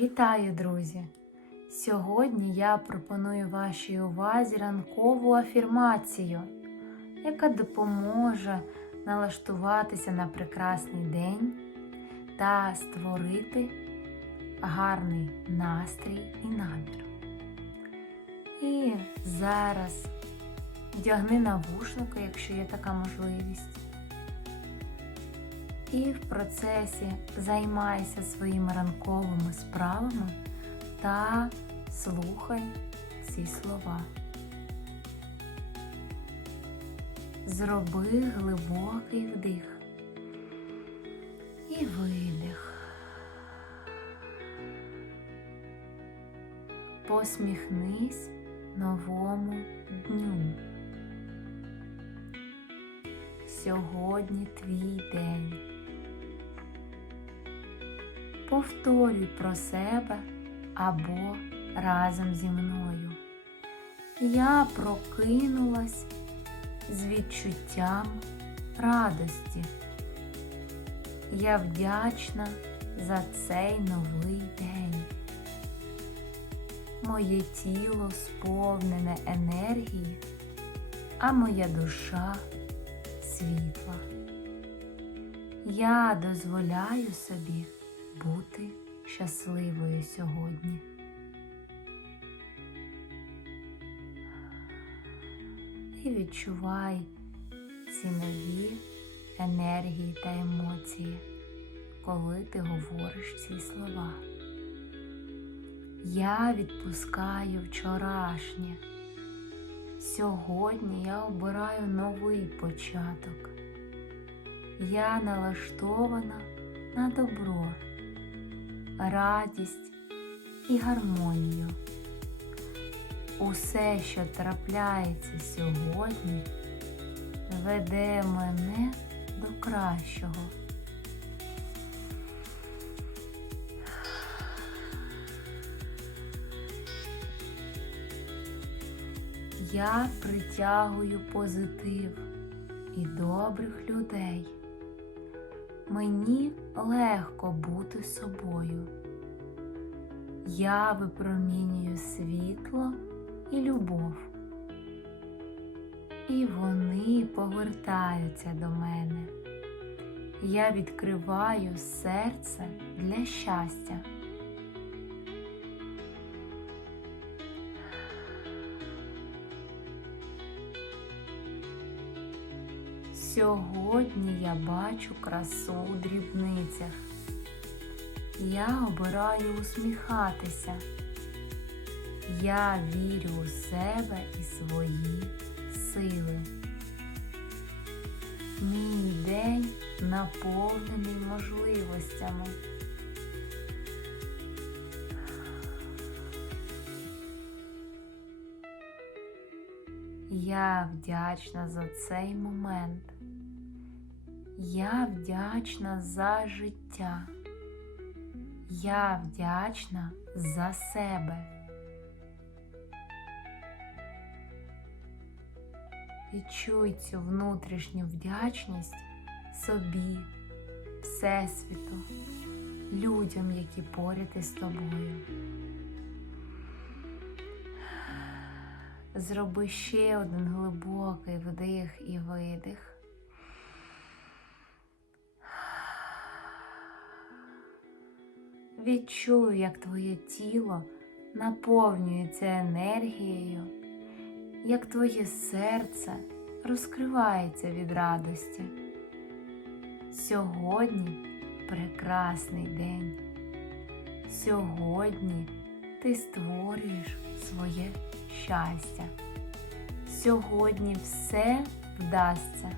Вітаю, друзі! Сьогодні я пропоную вашій увазі ранкову афірмацію, яка допоможе налаштуватися на прекрасний день та створити гарний настрій і намір. І зараз вдягни навушники, якщо є така можливість. І в процесі займайся своїми ранковими справами та слухай ці слова. Зроби глибокий вдих і видих. Посміхнись новому дню. Сьогодні твій день. Повторюй про себе або разом зі мною. Я прокинулась з відчуттям радості. Я вдячна за цей новий день. Моє тіло сповнене енергії, а моя душа світла. Я дозволяю собі бути щасливою сьогодні. І відчувай ці нові енергії та емоції, коли ти говориш ці слова. Я відпускаю вчорашнє. Сьогодні я обираю новий початок. Я налаштована на добро, радість і гармонію. Усе, що трапляється сьогодні, веде мене до кращого. Я притягую позитив і добрих людей. Мені легко бути собою. Я випромінюю світло і любов. І вони повертаються до мене. Я відкриваю серце для щастя. Сьогодні я бачу красу у дрібницях. Я обираю усміхатися. Я вірю у себе і свої сили. Мій день наповнений можливостями. Я вдячна за цей момент. Я вдячна за життя. Я вдячна за себе. Відчуй цю внутрішню вдячність собі, Всесвіту, людям, які поряд із тобою. Зроби ще один глибокий вдих і видих. Відчуй, як твоє тіло наповнюється енергією, як твоє серце розкривається від радості. Сьогодні прекрасний день. Сьогодні ти створюєш своє щастя. Сьогодні все вдасться.